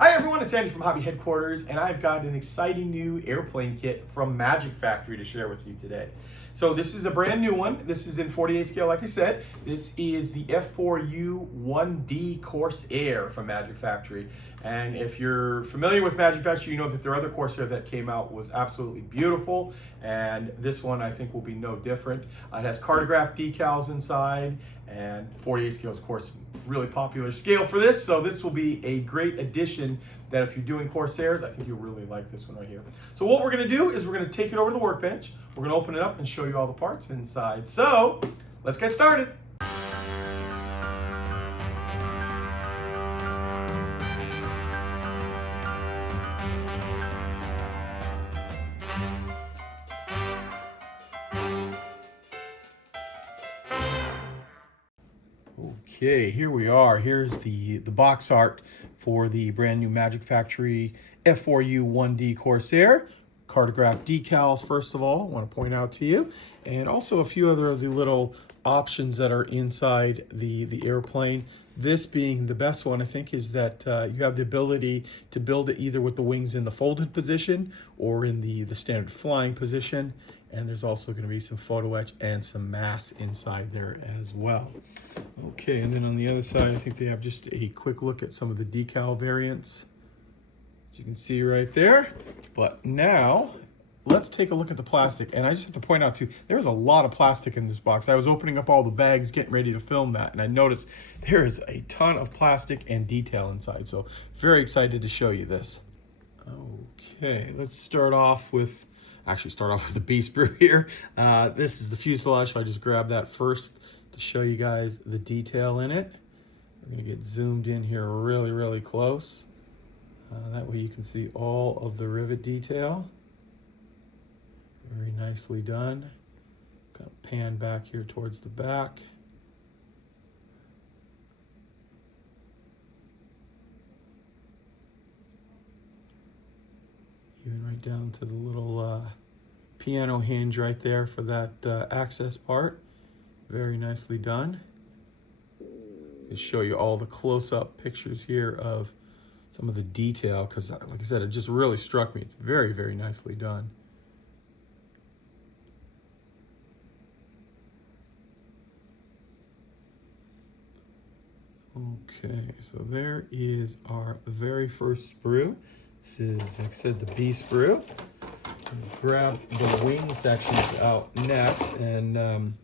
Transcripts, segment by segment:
Hi everyone, it's Andy from Hobby Headquarters, and I've got an exciting new airplane kit from Magic Factory to share with you today. So this is a brand new one. This is in 48 scale, like I said. This is the F4U-1D Corsair from Magic Factory. And if you're familiar with Magic Factory, you know that their other Corsair that came out was absolutely beautiful. And this one I think will be no different. It has cartograph decals inside, and 48 scale is, of course, really popular scale for this. So this will be a great addition that if you're doing Corsairs, I think you'll really like this one right here. So what we're gonna do is we're gonna take it over to the workbench. We're gonna open it up and show you all the parts inside. So let's get started. Okay, here we are. Here's the box art for the brand new Magic Factory F4U-1D Corsair. Cartograph decals, first of all, I want to point out to you, and also a few other of the little options that are inside the airplane. This being the best one, I think, is that you have the ability to build it either with the wings in the folded position or in the standard flying position. And there's also going to be some photo etch and some mass inside there as well. Okay, and then on the other side, I think they have just a quick look at some of the decal variants, as you can see right there. But now, let's take a look at the plastic. And I just have to point out too, there's a lot of plastic in this box. I was opening up all the bags, getting ready to film that, and I noticed there is a ton of plastic and detail inside. So very excited to show you this. Okay, let's start off with the B sprue here. This is the fuselage, so I just grabbed that first to show you guys the detail in it. We're gonna get zoomed in here really close. That way you can see all of the rivet detail. Very nicely done. Kind of pan back here towards the back. Even right down to the little piano hinge right there for that access part. Very nicely done. I'll show you all the close-up pictures here of some of the detail, because like I said, it just really struck me. It's very nicely done. Okay, so there is our very first sprue. This is, like I said, the B sprue. Grab the wing sections out next, and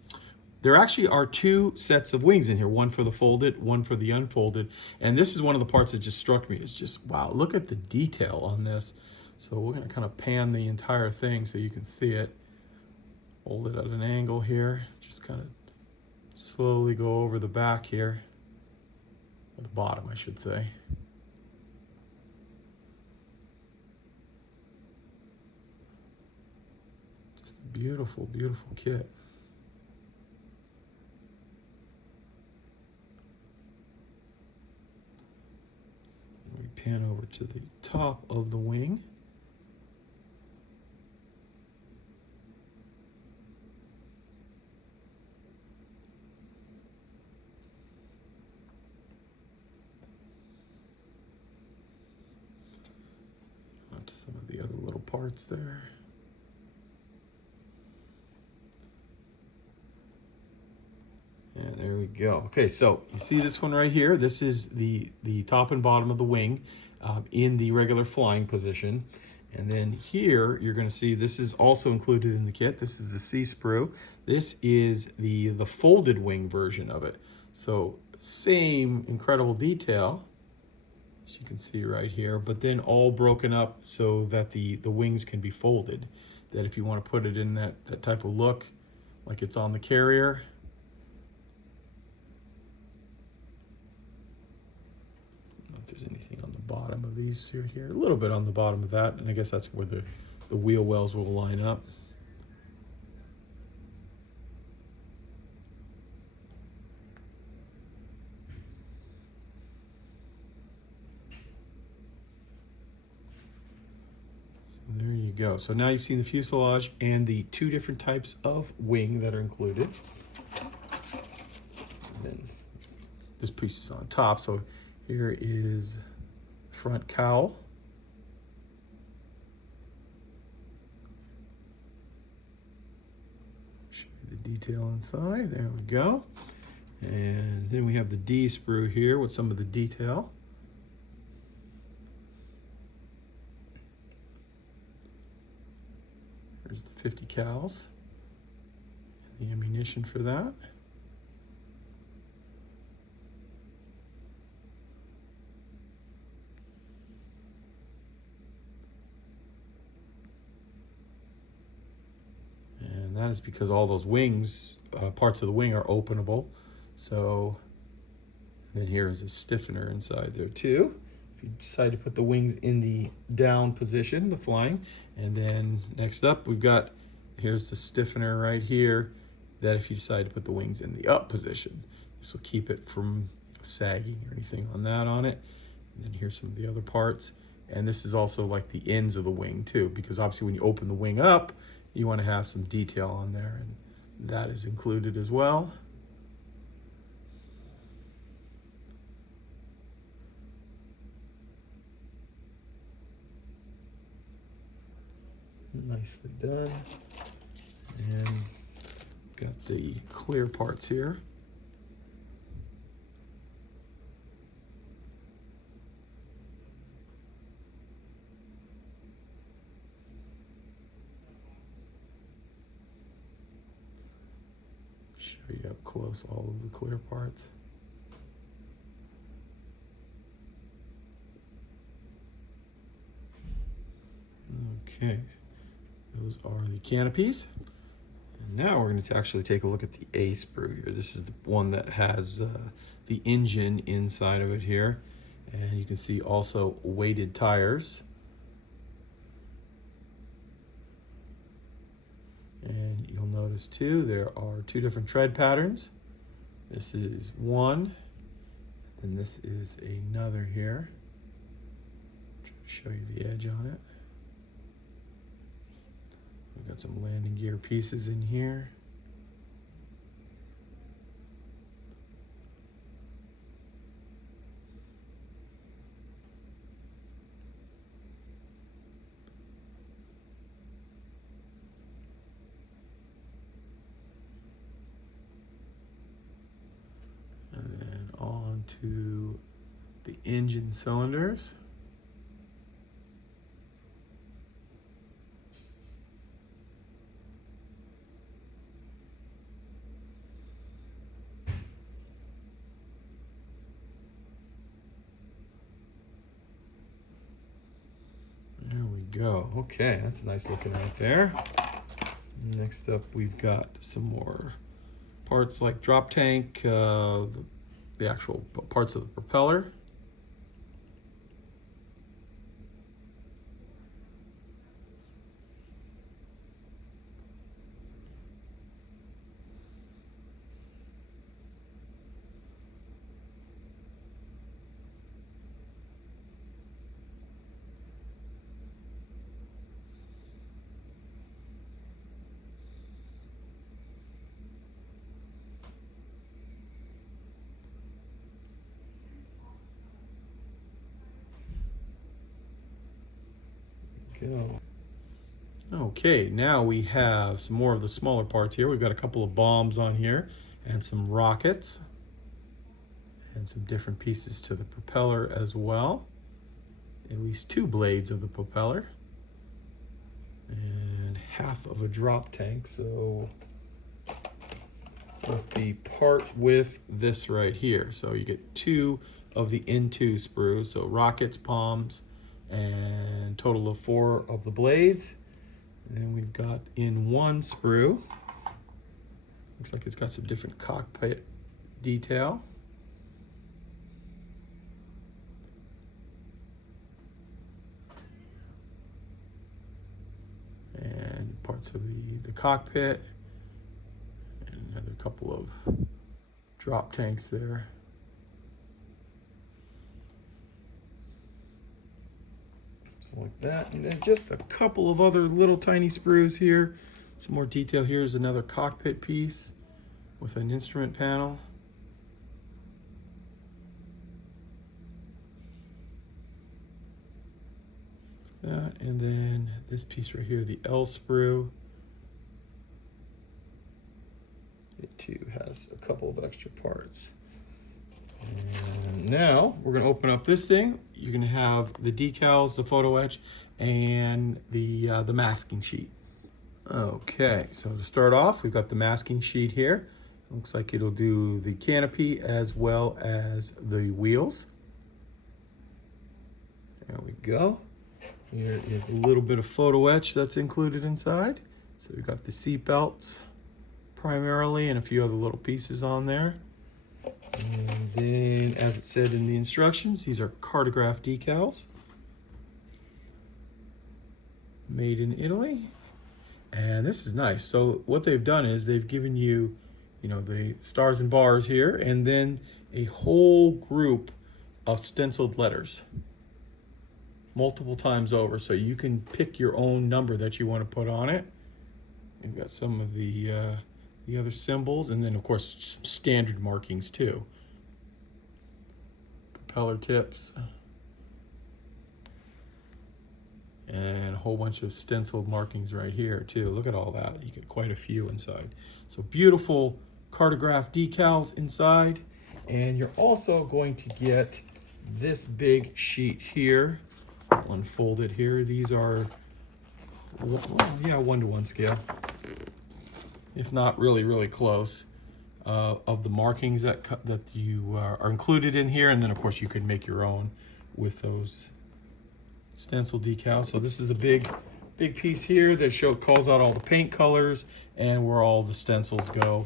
there actually are two sets of wings in here, one for the folded, one for the unfolded. And this is one of the parts that just struck me. It's just, wow, look at the detail on this. So we're gonna kind of pan the entire thing so you can see it. Hold it at an angle here, just kind of slowly go over the back here, or the bottom, I should say. Just a beautiful kit. We pan over to the top of the wing. Onto some of the other little parts there. And there we go. Okay, so you see this one right here. This is the top and bottom of the wing in the regular flying position. And then here, you're gonna see this is also included in the kit. This is the C sprue. This is the folded wing version of it. So same incredible detail, as you can see right here, but then all broken up so that the wings can be folded. That if you wanna put it in that type of look, like it's on the carrier, if there's anything on the bottom of these here, a little bit on the bottom of that, and I guess that's where the wheel wells will line up. So there you go. So now you've seen the fuselage and the two different types of wing that are included. And then this piece is on top, so here is front cowl. Show you the detail inside. There we go. And then we have the D sprue here with some of the detail. There's the 50 cals and the ammunition for that. And that is because all those wings, parts of the wing are openable. So, and then here is a stiffener inside there too. If you decide to put the wings in the down position, the flying, and then next up we've got, here's the stiffener right here, that if you decide to put the wings in the up position, this will keep it from sagging or anything on that on it. And then here's some of the other parts. And this is also like the ends of the wing too, because obviously when you open the wing up, you want to have some detail on there, and that is included as well. Nicely done. And got the clear parts here. Show you up close all of the clear parts. Okay. Those are the canopies. And now we're going to actually take a look at the A sprue here. This is the one that has the engine inside of it here. And you can see also weighted tires. And you'll notice too, there are two different tread patterns. This is one, and this is another here. Try to show you the edge on it. We've got some landing gear pieces in here. And then on to the engine cylinders. Go. Okay, that's nice looking right there. Next up, we've got some more parts like drop tank, the actual parts of the propeller. Go. Okay, now we have some more of the smaller parts here. We've got a couple of bombs on here and some rockets and some different pieces to the propeller as well. At least two blades of the propeller and half of a drop tank. So must be part with this right here. So you get two of the N2 sprues, so rockets, bombs, and total of 4 of the blades. And then we've got in one sprue. Looks like it's got some different cockpit detail. And parts of the cockpit. And another couple of drop tanks there. Like that, and then just a couple of other little tiny sprues here. Some more detail. Here's another cockpit piece with an instrument panel. that. And then this piece right here, the L sprue. It too has a couple of extra parts. And now we're going to open up this thing. You're going to have the decals, the photo etch, and the masking sheet. Okay, so to start off, we've got the masking sheet here. It looks like it'll do the canopy as well as the wheels. There we go. Here is a little bit of photo etch that's included inside. So we've got the seat belts primarily and a few other little pieces on there. And then, as it said in the instructions, these are Cartograph decals. Made in Italy. And this is nice. So what they've done is they've given you, you know, the stars and bars here, and then a whole group of stenciled letters multiple times over, so you can pick your own number that you want to put on it. You've got some of the other symbols, and then of course some standard markings too. Propeller tips. And a whole bunch of stenciled markings right here too. Look at all that. You get quite a few inside. So beautiful Cartograph decals inside. And you're also going to get this big sheet here, unfolded here. These are, well, yeah, 1-to-1 scale, if not really close, of the markings that you are included in here. And then of course you can make your own with those stencil decals. So this is a big piece here that calls out all the paint colors and where all the stencils go,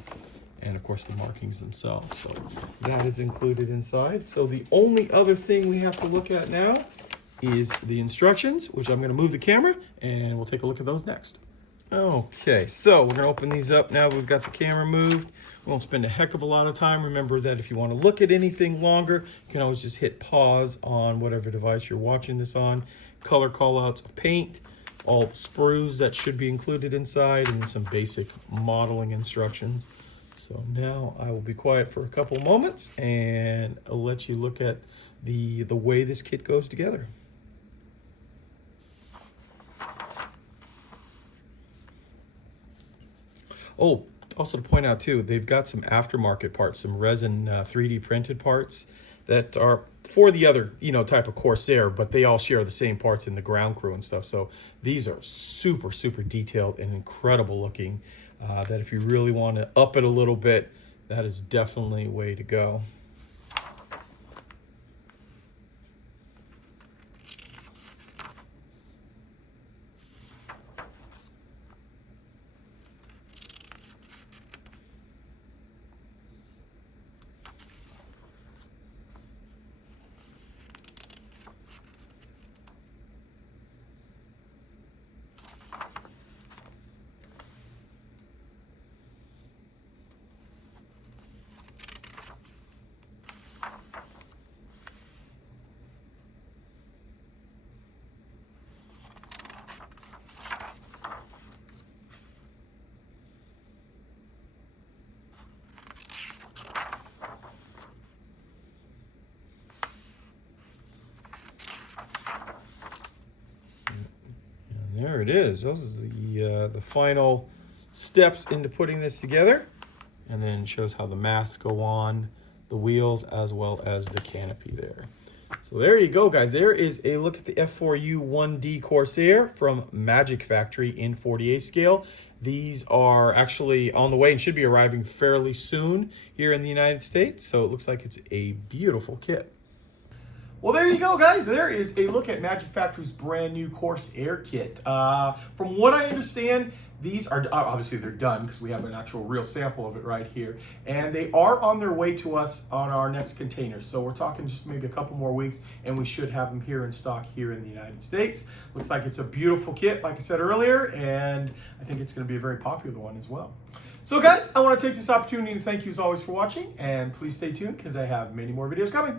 and of course the markings themselves. So that is included inside. So the only other thing we have to look at now is the instructions, which I'm going to move the camera and we'll take a look at those next. Okay, so we're going to open these up now. We've got the camera moved. We won't spend a heck of a lot of time. Remember that if you want to look at anything longer, you can always just hit pause on whatever device you're watching this on. Color callouts of paint, all the sprues that should be included inside, and some basic modeling instructions. So now I will be quiet for a couple moments and I'll let you look at the way this kit goes together. Oh, also to point out too, they've got some aftermarket parts, some resin 3D printed parts that are for the other, you know, type of Corsair, but they all share the same parts in the ground crew and stuff. So these are super detailed and incredible looking, that if you really want to up it a little bit, that is definitely a way to go. There it is. Those are the final steps into putting this together, and then shows how the masks go on the wheels as well as the canopy there. So there you go, guys. There is a look at the F4U-1D Corsair from Magic Factory in 48 scale. These are actually on the way and should be arriving fairly soon here in the United States. So it looks like it's a beautiful kit. Well, there you go, guys. There is a look at Magic Factory's brand new Corsair kit. From what I understand, these are, obviously they're done because we have an actual real sample of it right here. And they are on their way to us on our next container. So we're talking just maybe a couple more weeks and we should have them here in stock here in the United States. Looks like it's a beautiful kit, like I said earlier, and I think it's going to be a very popular one as well. So guys, I want to take this opportunity to thank you as always for watching, and please stay tuned because I have many more videos coming.